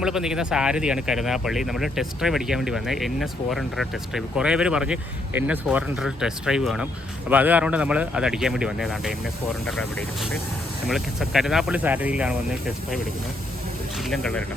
നമ്മളിപ്പോൾ നിൽക്കുന്ന സാരഥിയാണ് കരുനാഗപ്പള്ളി. നമ്മൾ ടെസ്റ്റ് ഡ്രൈവ് അടിക്കാൻ വേണ്ടി വന്നത് NS400 ടെസ്റ്റ് ഡ്രൈവ്. കുറേ പേര് പറഞ്ഞ് NS400 ടെസ്റ്റ് ഡ്രൈവ് വേണം. അപ്പോൾ അത് കാരണം നമ്മൾ അത് അടിക്കാൻ വേണ്ടി വന്നതാണ്. NS400 അവിടെ ഇരിക്കുന്നുണ്ട്. നമ്മൾ കരുനാഗപ്പള്ളി സാരഥിയിലാണ് വന്ന് ടെസ്റ്റ് ഡ്രൈവ് എടുക്കുന്നത്. ചില്ലൻ കളറുണ്ട്,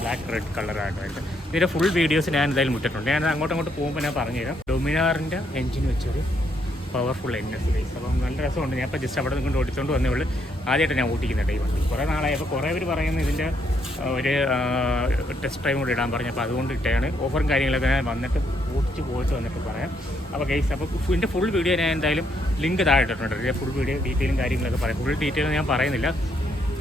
ബ്ലാക്ക് റെഡ് കളറായിട്ട്. ഇതിൻ്റെ ഫുൾ വീഡിയോസ് ഞാൻ എന്തായാലും വിട്ടിട്ടുണ്ട്. ഞാൻ അങ്ങോട്ട് പോകുമ്പോൾ ഞാൻ പറഞ്ഞുതരാം. ഡൊമിനാറിൻ്റെ എൻജിൻ വെച്ചൊരു പവർഫുൾ NS ബേസ്. അപ്പം നല്ല രസമുണ്ട്. ഞാൻ ഇപ്പോൾ ജസ്റ്റ് അവിടെ നിന്നുകൊണ്ട് ഓടിച്ചുകൊണ്ട് വന്നേ ഉള്ളൂ. ആദ്യമായിട്ട് ഞാൻ ഓടിക്കുന്നുണ്ട് ഈ വണ്ടി. കുറേ നാളായി. അപ്പോൾ കുറേ പേര് പറയുന്നത് ഇതിൻ്റെ ഒരു ടെസ്റ്റ് ഡ്രൈവ് കൂടി ഇടാൻ പറഞ്ഞു. അപ്പോൾ അതുകൊണ്ട് ഇട്ടാണ്. ഓഫറും കാര്യങ്ങളൊക്കെ ഞാൻ വന്നിട്ട് ഓടിച്ച് പോയിട്ട് വന്നിട്ട് പറയാം. അപ്പോൾ ഗൈസ്, അപ്പോൾ ഇതിൻ്റെ ഫുൾ വീഡിയോ ഞാൻ എന്തായാലും ലിങ്ക് താഴെ ഇട്ടിട്ടുണ്ട്. ഇതിൻ്റെ ഫുൾ വീഡിയോ ഡീറ്റെയിലും കാര്യങ്ങളൊക്കെ പറയാം. ഫുൾ ഡീറ്റെയിൽ ഞാൻ പറയുന്നില്ല,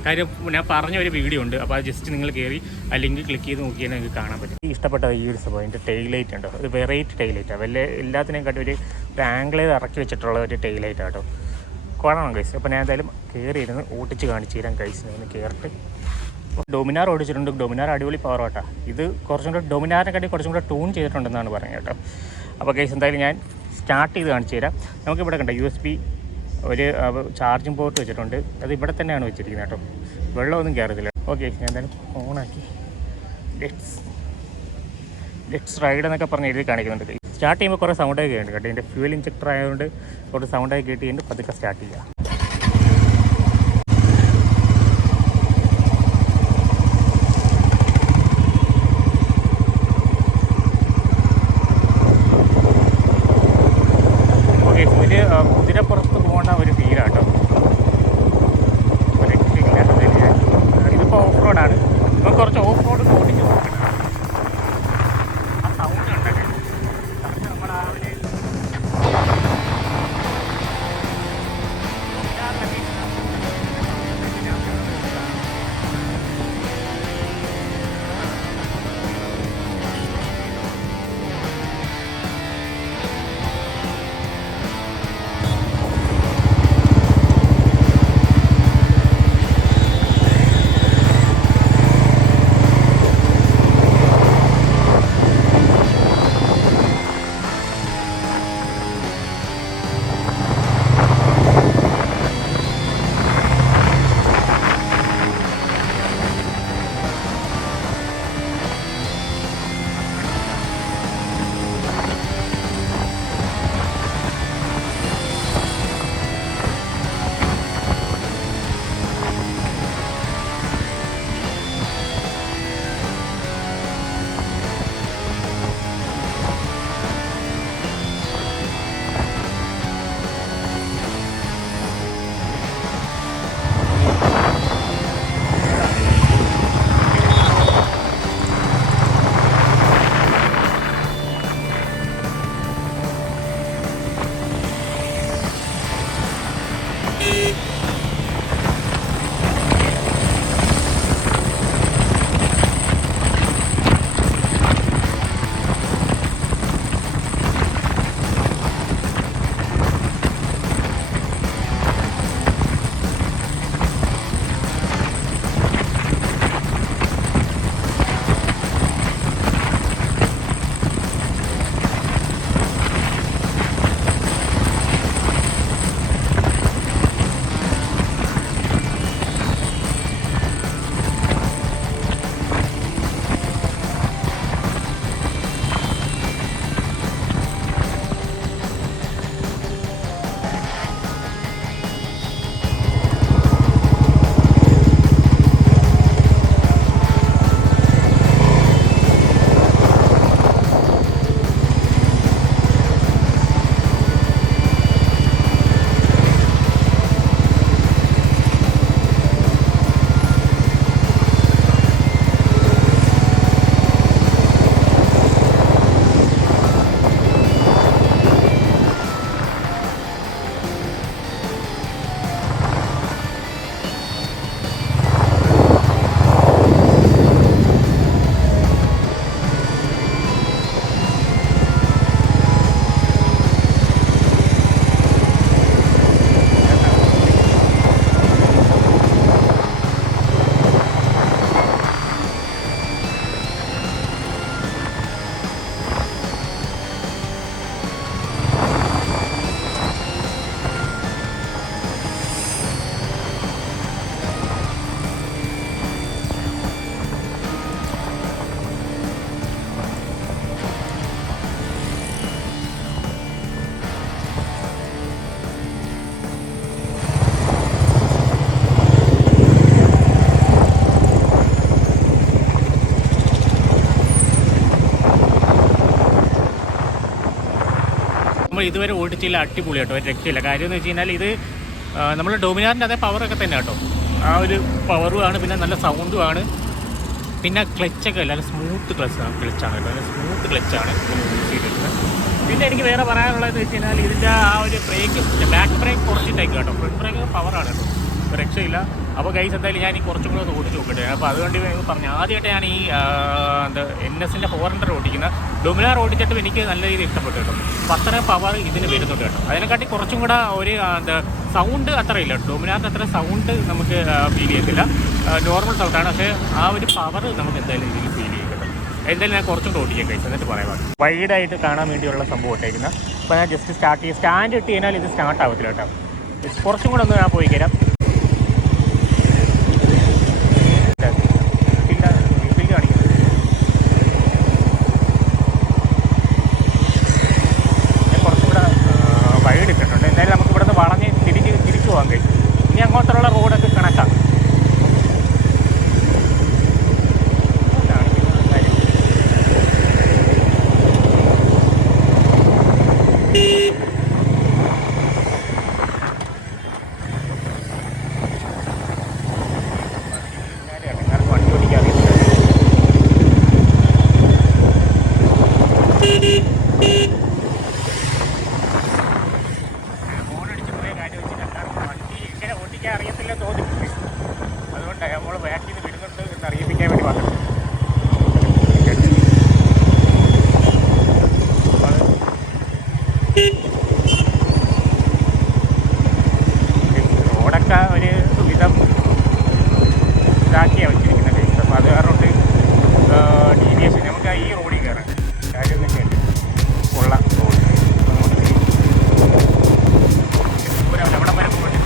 കാര്യം ഞാൻ പറഞ്ഞ ഒരു വീഡിയോ ഉണ്ട്. അപ്പോൾ അത് ജസ്റ്റ് നിങ്ങൾ കയറി ആ ലിങ്ക് ക്ലിക്ക് ചെയ്ത് നോക്കിയാൽ നിങ്ങൾക്ക് കാണാൻ പറ്റും. ഇഷ്ടപ്പെട്ടത് ഈ ഒരു സംഭവം, ഇതിൻ്റെ ടെയിൽ ലൈറ്റ് ഉണ്ടോ, അത് വെറൈറ്റി ടെയിൽ ലൈറ്റാണ്. വലിയ എല്ലാത്തിനെയും കാട്ടി ഒരു ആംഗിൾ ഇറക്കി വെച്ചിട്ടുള്ള ഒരു ടെയിൽ ലൈറ്റ് ആട്ടോ. കാണണം ഗൈസ്. അപ്പോൾ ഞാൻ എന്തായാലും കയറിയിരുന്ന് ഓടിച്ച് കാണിച്ചു തരാം ഗൈസ്. ഒന്ന് കയറിട്ട് ഡൊമിനാർ ഓടിച്ചിട്ടുണ്ട്. ഡൊമിനാർ അടിപൊളി പവർ ആട്ടോ. ഇത് കുറച്ചും കൂടെ ഡൊമിനാറിനെക്കാട്ടി കുറച്ചും കൂടെ ട്യൂൺ ചെയ്തിട്ടുണ്ടെന്നാണ് പറയുന്നത് കേട്ടോ. അപ്പോൾ ഗൈസ് എന്തായാലും ഞാൻ സ്റ്റാർട്ട് ചെയ്ത് കാണിച്ചു തരാം. നമുക്കിവിടെ കണ്ട USB ഒരു ചാർജിങ് പോർട്ട് വെച്ചിട്ടുണ്ട്. അത് ഇവിടെ തന്നെയാണ് വെച്ചിരിക്കുന്നത് കേട്ടോ. വെള്ളമൊന്നും കയറത്തില്ല. ഓക്കെ, ഞാൻ എന്തായാലും ഓണാക്കി ലെറ്റ്സ് റൈഡ് എന്നൊക്കെ പറഞ്ഞ് എഴുതി കാണിക്കുന്നുണ്ട്. സ്റ്റാർട്ട് ചെയ്യുമ്പോൾ കുറേ സൗണ്ടൊക്കെ കേൾക്കുന്നുണ്ട് കേട്ടോ. ഇതിൻ്റെ ഫ്യൂൽ ഇഞ്ചക്ടർ ആയതുകൊണ്ട് കുറച്ച് സൗണ്ടൊക്കെ കേട്ടിട്ട് പതുക്കെ സ്റ്റാർട്ട് ചെയ്യുക. കുതിരപ്പുറത്ത് പോകുന്ന ഒരു ഫീലാട്ടോ. ഇതിപ്പോൾ ഓഫ് റോഡാണ്. ഇപ്പോൾ കുറച്ച് ഓഫ് റോഡ് ഓടിച്ച് നോക്കണം. ആ സൗണ്ട് ഉണ്ടല്ലേ, നമ്മൾ ആ ഒരു നമ്മൾ ഇതുവരെ ഓടിച്ചില്ല, അടിപൊളി കേട്ടോ, ഒരു രക്ഷയില്ല. കാര്യം എന്ന് വെച്ച് കഴിഞ്ഞാൽ ഇത് നമ്മൾ ഡൊമിനാറിൻ്റെ അതേ പവറൊക്കെ തന്നെ കേട്ടോ, ആ ഒരു പവറുമാണ്, പിന്നെ നല്ല സൗണ്ടുമാണ്, പിന്നെ ക്ലച്ചൊക്കെ അല്ല സ്മൂത്ത് ക്ലച്ചാണ് കേട്ടോ, നല്ല സ്മൂത്ത് ക്ലച്ചാണ് യൂസ് ചെയ്തിട്ടുള്ളത്. പിന്നെ എനിക്ക് വേറെ പറയാനുള്ളതെന്ന് വെച്ച് കഴിഞ്ഞാൽ ഇതിൻ്റെ ആ ഒരു ബ്രേക്ക്, ബാക്ക് ബ്രേക്ക് കുറച്ചിട്ടേക്ക് കേട്ടോ, ഫ്രണ്ട് ബ്രേക്ക് പവറാണ് കേട്ടോ, രക്ഷയില്ല. അപ്പോൾ ഗൈസ് എന്തായാലും ഞാൻ ഈ കുറച്ചും കൂടെ ഒന്ന് ഓടിച്ച് നോക്കട്ടെ. അപ്പോൾ അതുകൊണ്ട് പറഞ്ഞു ആദ്യമായിട്ട് ഞാൻ ഈ എന്താ NSൻ്റെ 400 ഓടിക്കുന്ന ഡൊമിനാർ ഓടിച്ചിട്ടും എനിക്ക് നല്ല രീതിയിൽ ഇഷ്ടപ്പെട്ടു കേട്ടോ. അപ്പോൾ അത്രയും പവർ ഇതിന് വരുന്നുണ്ട് കേട്ടോ. അതിനെക്കാട്ടി കുറച്ചും കൂടെ ഒരു എന്താ സൗണ്ട് അത്ര ഇല്ല, ഡൊമിനാറിൻ്റെ അത്ര സൗണ്ട് നമുക്ക് ഫീൽ ചെയ്യത്തില്ല, നോർമൽ സൗണ്ടാണ്, പക്ഷേ ആ ഒരു പവർ നമുക്ക് എന്തായാലും ഇതിൽ ഫീൽ ചെയ്യും കേട്ടോ. എന്തായാലും ഞാൻ കുറച്ചും കൂടെ ഓടിക്കാൻ കഴിച്ചു, എന്നിട്ട് പറയാം. വൈഡായിട്ട് കാണാൻ വേണ്ടിയുള്ള സംഭവം ഇട്ടേക്കുന്നത്. അപ്പോൾ ഞാൻ ജസ്റ്റ് സ്റ്റാർട്ട് ചെയ്യും, സ്റ്റാൻഡ് ഇട്ട് കഴിഞ്ഞാൽ ഇത് സ്റ്റാർട്ട് ആവത്തില്ല കേട്ടോ. കുറച്ചും കൂടെ ഒന്ന് ഞാൻ പോയി തരാം. ഇനി അങ്ങോട്ടുള്ള റോഡൊക്കെ കണക്കാണ്. വണ്ടി ഓടിക്കാൻ അറിയത്തില്ല തോന്നിട്ടുണ്ട്, അതുകൊണ്ട് നമ്മൾ ബാക്കിൽ നിന്ന് വിടുന്നുണ്ട് എന്ന് അറിയിപ്പിക്കാൻ വേണ്ടി വന്നത്. റോഡൊക്കെ ഒരു വിധം ഇതാക്കിയാണ് വെച്ചിരിക്കുന്ന കേസ്. അപ്പോൾ അത് കാരണം കൊണ്ട് ഡീവിയേഷൻ നമുക്ക് ഈ റോഡിൽ കയറാം. കാര്യം തന്നെയല്ലേ ഉള്ള റോഡ് അവിടെ വരെ പോയിട്ട്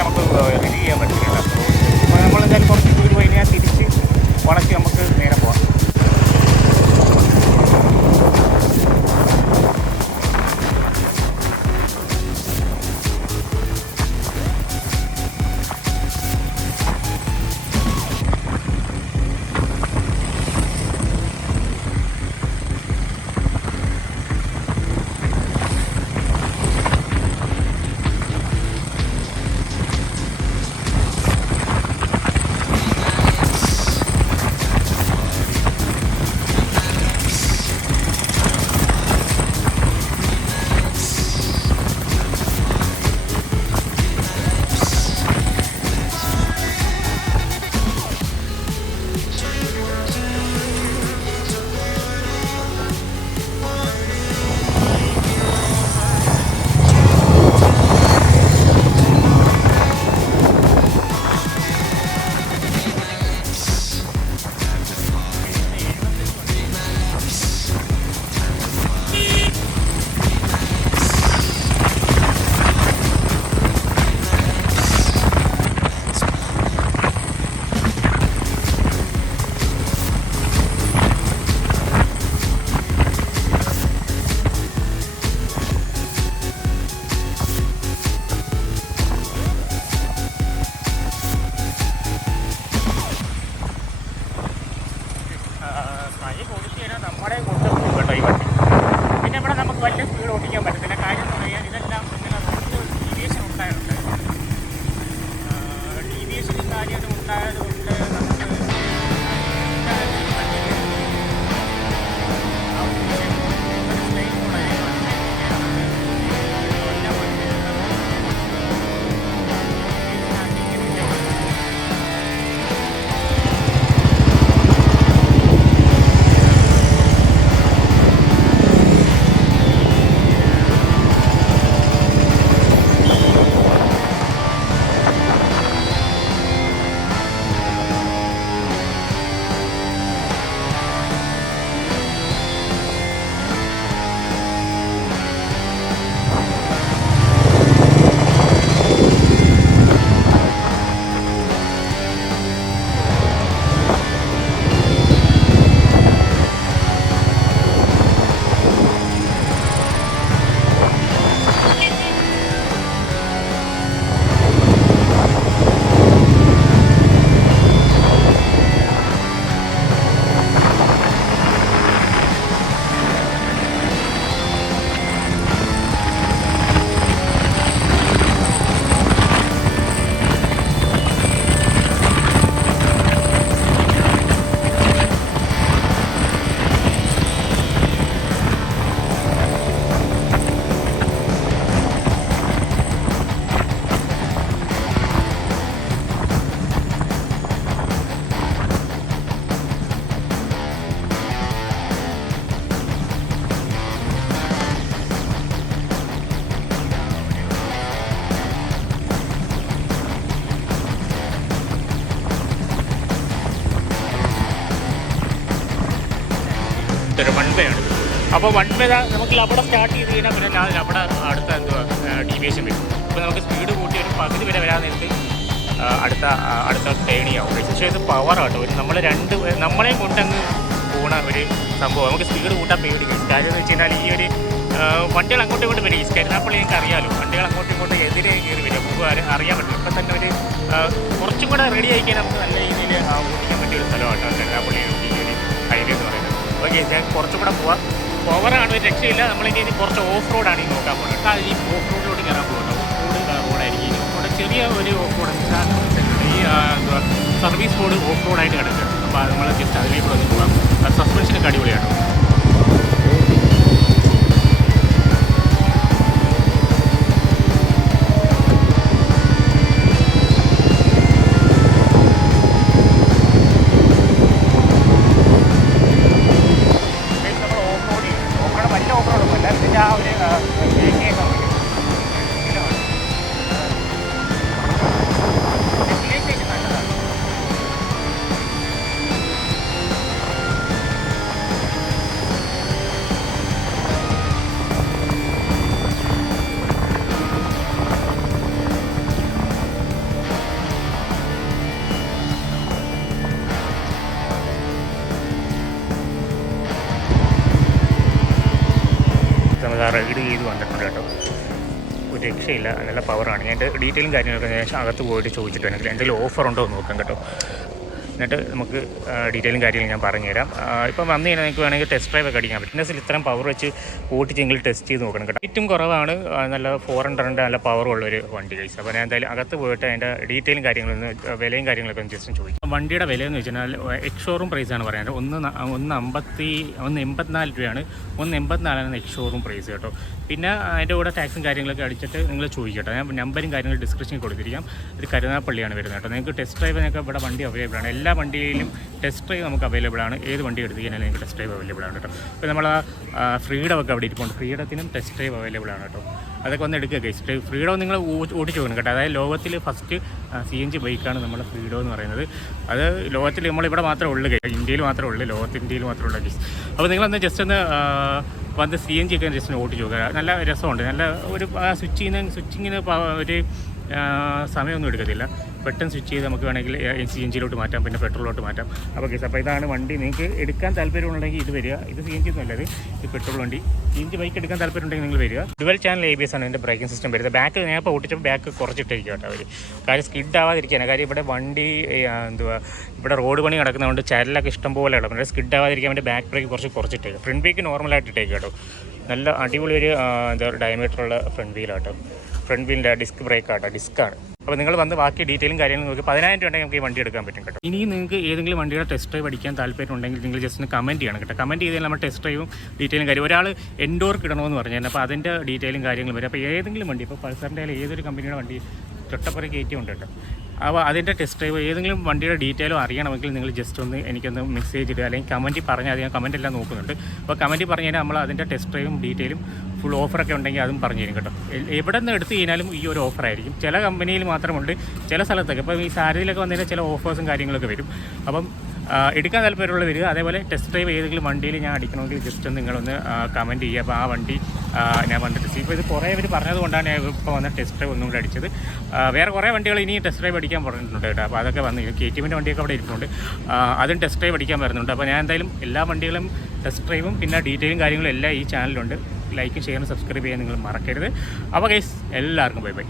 നമുക്ക് റിലീവ് ചെയ്യാൻ പറ്റില്ല. അപ്പോൾ നമ്മളെന്തായാലും കുറച്ച് ദൂരം പോയി ഞാൻ തിരിച്ച് വളച്ച് നമുക്ക് നേരെ പോവാം. അപ്പോൾ വൺ വേ നമുക്ക് അവിടെ സ്റ്റാർട്ട് ചെയ്ത് കഴിഞ്ഞാൽ പിന്നെ അവിടെ അടുത്ത എന്തുവാ ഡീവിയേഷൻ വരും. ഇപ്പോൾ നമുക്ക് സ്പീഡ് കൂട്ടി ഒരു പകുതി വരെ വരാൻ നേരത്ത് അടുത്ത ടേണിയാവും. പക്ഷേ ഇത് പവറാട്ടോ, ഒരു നമ്മളെയും കൊണ്ടങ്ങ് പോണ ഒരു സംഭവം. നമുക്ക് സ്പീഡ് കൂട്ടാൻ പേടിക്കും. കാര്യം എന്ന് വെച്ച് കഴിഞ്ഞാൽ ഈ ഒരു വണ്ടികൾ അങ്ങോട്ടും ഇങ്ങോട്ടും വരും. ഈ കരുനാപ്പള്ളി നിങ്ങൾക്ക് അറിയാമല്ലോ, വണ്ടികൾ അങ്ങോട്ടും ഇങ്ങോട്ടും എതിരെ കയറി വരും. നമുക്ക് അറിയാൻ പറ്റും. ഇപ്പം തന്നെ ഒരു കുറച്ചും കൂടെ റെഡി ആയിക്കാൻ നമുക്ക് നല്ല രീതിയിൽ ഓടിക്കാൻ പറ്റിയ ഒരു സ്ഥലമാട്ടോ കരുനാപ്പള്ളിയിലോട്ട് ഈ ഒരു ഹൈവേ എന്ന് പറയുന്നത്. ഓക്കെ, ഞാൻ കുറച്ചും കൂടെ പോവാം. പവറാണ്, ഒരു രക്ഷയില്ല. നമ്മളിനി കുറച്ച് ഓഫ് റോഡാണ് ഈ നോക്കാൻ പോകുന്നത്. അത് ഈ ഓഫ് റോഡിലോട്ട് കയറാൻ പോകുന്നത്. ഓഫ് റോഡ് റോഡായിരിക്കും. അവിടെ ചെറിയ ഒരു ഓഫ് റോഡ് ഈ എന്തുവാ സർവീസ് റോഡ് ഓഫ് റോഡായിട്ട് കിടക്കുക. അപ്പോൾ അത് നമ്മൾ ജസ്റ്റ് അതിലേക്ക് വന്ന് പോകാം. അത് സസ്പെൻഷനൊക്കെ അടിപൊളിയാണ്. റൈഡ് ചെയ്ത് വന്നിട്ടുണ്ട് കേട്ടോ. ഒരു രക്ഷയില്ല, നല്ല പവറാണ്. ഞാൻ എൻ്റെ ഡീറ്റെയിലും കാര്യങ്ങളൊക്കെ ഞാൻ അകത്ത് പോയിട്ട് ചോദിച്ചിട്ട് വേണമെങ്കിൽ എന്തെങ്കിലും ഓഫർ ഉണ്ടോ എന്ന് നോക്കാം കേട്ടോ. എന്നിട്ട് നമുക്ക് ഡീറ്റെയിലും കാര്യങ്ങളും ഞാൻ പറഞ്ഞുതരാം. ഇപ്പം വന്നു കഴിഞ്ഞാൽ നിങ്ങൾക്ക് വേണമെങ്കിൽ ടെസ്റ്റ് ഡ്രൈവ് ഒക്കെ അടിക്കാൻ പറ്റും. ഫിറ്റ്നസ്സിൽ ഇത്രയും പവർ വെച്ച് ഓട്ടിച്ചെങ്കിൽ ടെസ്റ്റ് ചെയ്ത് നോക്കണം കേട്ടോ. ഏറ്റവും കുറവാണ്, നല്ല 400 നല്ല പവറുള്ളൊരു വണ്ടി കഴിച്ചു. അപ്പോൾ ഞാൻ എന്തായാലും അകത്ത് പോയിട്ട് അതിൻ്റെ ഡീറ്റെയിലും കാര്യങ്ങളൊന്ന് വിലയും കാര്യങ്ങളൊക്കെ ഒന്ന് ജസ്റ്റ് ചോദിക്കും. വണ്ടിയുടെ വിലയെന്ന് വെച്ച് കഴിഞ്ഞാൽ എക്സ്-ഷോറൂം പ്രൈസാണ് പറയുന്നത്. 184 രൂപയാണ്. 184 എക്സ്-ഷോറൂം പ്രൈസ് കേട്ടോ. പിന്നെ അതിൻ്റെ കൂടെ ടാക്സും കാര്യങ്ങളൊക്കെ അടിച്ചിട്ട് നിങ്ങൾ ചോദിക്കട്ടോ. ഞാൻ നമ്പറും കാര്യങ്ങളും ഡിസ്ക്രിപ്ഷനിൽ കൊടുത്തിരിക്കാം. ഇത് കരുനാപ്പള്ളിയാണ് വരുന്നത് കേട്ടോ. നിങ്ങൾക്ക് ടെസ്റ്റ് ഡ്രൈവിനൊക്കെ ഇവിടെ വണ്ടി അവൈലബിൾ ആണ്. എല്ലാ വണ്ടിയിലും ടെസ്റ്റ് ഡ്രൈവ് നമുക്ക് അവൈലബിൾ ആണ്. ഏത് വണ്ടി എടുത്ത് കഴിഞ്ഞാൽ നിങ്ങൾക്ക് ടെസ്റ്റ് ഡ്രൈവ് അവൈലബിൾ ആണ് കേട്ടോ. ഇപ്പോൾ നമ്മൾ ഫ്രീഡം ഒക്കെ അവിടെ ഇരിപ്പുണ്ട്. ഫ്രീഡത്തിനും ടെസ്റ്റ് ഡ്രൈവ് അവൈലബിൾ ആണ് കേട്ടോ. അതൊക്കെ ഒന്ന് എടുക്കുക ഗൈസ്. ഫ്രീഡം നിങ്ങൾ ഓടിച്ചു പോകണം കേട്ടോ. അതായത് ലോകത്തിൽ ഫസ്റ്റ് CNG ബൈക്കാണ് നമ്മുടെ ഫ്രീഡം എന്ന് പറയുന്നത്. അത് ലോകത്തിൽ നമ്മളിവിടെ മാത്രമേ ഉള്ളൂ, ഇന്ത്യയിൽ മാത്രമേ ഉള്ളൂ, ഇന്ത്യയിൽ മാത്രമേ ഉള്ളൂ ഗൈസ്. അപ്പോൾ നിങ്ങളൊന്ന് ജസ്റ്റ് ഒന്ന് വന്ന് CNG ഒക്കെ ജസ്റ്റ് ഓടിച്ചു നോക്കുക. നല്ല രസമുണ്ട്. നല്ല ഒരു സ്വിച്ചിങ്ങിന് ഒരു സമയമൊന്നും എടുക്കത്തില്ല. പെട്ടെന്ന് സ്വിച്ച് ചെയ്ത് നമുക്ക് വേണമെങ്കിൽ CNGയിലോട്ട് മാറ്റാം, പിന്നെ പെട്രോളിലോട്ട് മാറ്റാം. അപ്പോൾ കേസ് അപ്പോൾ ഇതാണ് വണ്ടി. നിങ്ങൾക്ക് എടുക്കാൻ താല്പര്യമുണ്ടെങ്കിൽ ഇത് വരിക. ഇത് CNG ഒന്നുമല്ല, ഇത് പെട്രോൾ വണ്ടി. CNG ബൈക്ക് എടുക്കാൻ താല്പര്യമുണ്ടെങ്കിൽ നിങ്ങൾ വരിക. ഡുവൽ ചാനൽ ABS ആണ് ഇതിൻ്റെ ബ്രേക്കിംഗ് സിസ്റ്റം വരുന്നത്. ബാക്ക് ഞാൻ ഇപ്പോൾ ഓടിച്ചപ്പോൾ ബാക്ക് കുറച്ചിട്ടിരിക്കും കേട്ടോ അവർ. കാര്യം സ്കിഡ് ആവാതിരിക്കാനാണ്. കാര്യം ഇവിടെ വണ്ടി ഇവിടെ റോഡ് പണി നടക്കുന്നതുകൊണ്ട് ചരലൊക്കെ ഇഷ്ടം പോലെ കിടക്കുന്നത്. സ്കിഡ് ആവാതിരിക്കാൻ വേണ്ടി ബാക്ക് ബ്രേക്ക് കുറച്ചിട്ടേക്കും. ഫ്രണ്ട് ബ്രേക്ക് നോർമലായിട്ട് ഇട്ടേക്കും കേട്ടോ. നല്ല അടിപൊളി ഒരു ഡയമീറ്ററുള്ള ഫ്രണ്ട് വീലാട്ടോ. ഫ്രണ്ട് വീലിൻ്റെ ഡിസ്ക് ബ്രേക്കാട്ടോ, ഡിസ്ക്കാണ്. അപ്പോൾ നിങ്ങൾ വന്ന് ബാക്കി ഡീറ്റെയിലും കാര്യങ്ങളും നോക്കി 10,000 രൂപ ഉണ്ടെങ്കിൽ നമുക്ക് ഈ വണ്ടി എടുക്കാൻ പറ്റും കേട്ടോ. ഇനി നിങ്ങൾക്ക് ഏതെങ്കിലും വണ്ടിയുടെ ടെസ്റ്റ് ഡ്രൈവ് അടിക്കാൻ താല്പര്യം ഉണ്ടെങ്കിൽ നിങ്ങൾ ജസ്റ്റ് കമൻറ്റ് ചെയ്യണം കേട്ടോ. കമൻറ്റ് ചെയ്താൽ നമ്മൾ ടെസ്റ്റ് ഡ്രൈവും ഡീറ്റെയിലും കാര്യം ഒരാൾ എൻഡോർക്ക് ഇടണമെന്ന് പറഞ്ഞാൽ അപ്പോൾ അതിൻ്റെ ഡീറ്റെയിലും കാര്യങ്ങളും വരും. അപ്പോൾ ഏതെങ്കിലും വണ്ടി, ഇപ്പോൾ പൾസറിൻ്റെ അല്ലെങ്കിൽ ഏതൊരു കമ്പനിയുടെ വണ്ടി തൊട്ടപ്പുറം കയറ്റി ഉണ്ട് കേട്ടോ. അപ്പോൾ അതിൻ്റെ ടെസ്റ്റ് ഡ്രൈവ് ഏതെങ്കിലും വണ്ടിയുടെ ഡീറ്റെയിലും അറിയണമെങ്കിൽ നിങ്ങൾ ജസ്റ്റ് ഒന്ന് എനിക്കൊന്ന് മെസ്സേജ് ഇടുക, അല്ലെങ്കിൽ കമൻറ്റിൽ പറഞ്ഞാൽ അത് ഞാൻ കമൻറ്റ് എല്ലാം നോക്കുന്നുണ്ട്. അപ്പോൾ കമൻറ്റിൽ പറഞ്ഞു കഴിഞ്ഞാൽ നമ്മൾ അതിൻ്റെ ടെസ്റ്റ് ഡ്രൈവും ഡീറ്റെയിലും ഫുൾ ഓഫറൊക്കെ ഉണ്ടെങ്കിൽ അതും പറഞ്ഞു തരും കേട്ടോ. എവിടെ നിന്ന് എടുത്ത് കഴിഞ്ഞാലും ഈ ഒരു ഓഫറായിരിക്കും. ചില കമ്പനിയിൽ മാത്രമുണ്ട്, ചില സ്ഥലത്തൊക്കെ. ഇപ്പോൾ ഈ സാരഥിയിലൊക്കെ വന്നു കഴിഞ്ഞാൽ ചില ഓഫേഴ്സും കാര്യങ്ങളൊക്കെ വരും. അപ്പം എടുക്കാൻ താല്പര്യമുള്ള വരിക. അതേപോലെ ടെസ്റ്റ് ഡ്രൈവ് ഏതെങ്കിലും വണ്ടിയിൽ ഞാൻ അടിക്കണമെങ്കിൽ ജസ്റ്റ് ഒന്ന് നിങ്ങളൊന്ന് കമൻറ്റ് ചെയ്യുക. അപ്പോൾ ആ വണ്ടി ഞാൻ വന്നിട്ട് ഇപ്പോൾ ഇത് കുറേ പേര് പറഞ്ഞതുകൊണ്ടാണ് ഞാൻ ഇപ്പോൾ വന്ന ടെസ്റ്റ് ഡ്രൈവ് ഒന്നും കൂടി അടിച്ചത്. വേറെ കുറേ വണ്ടികൾ ഇനി ടെസ്റ്റ് ഡ്രൈവ് അടിക്കാൻ പറഞ്ഞിട്ടുണ്ട് കേട്ടോ. അപ്പോൾ അതൊക്കെ വന്ന് KTMൻ്റെ വണ്ടിയൊക്കെ അവിടെ ഇരിക്കുന്നുണ്ട്. അതും ടെസ്റ്റ് ഡ്രൈവ് അടിക്കാൻ വരുന്നുണ്ട്. അപ്പോൾ ഞാൻ എന്തായാലും എല്ലാ വണ്ടികളും ടെസ്റ്റ് ഡ്രൈവും പിന്നെ ഡീറ്റെയിലും കാര്യങ്ങളും എല്ലാം ഈ ചാനലിലുണ്ട്. ലൈക്കും ഷെയറും സബ്സ്ക്രൈബ് ചെയ്യാൻ നിങ്ങൾ മറക്കരുത്. അപ്പോൾ ഗൈസ് എല്ലാവർക്കും ബൈ ബൈ.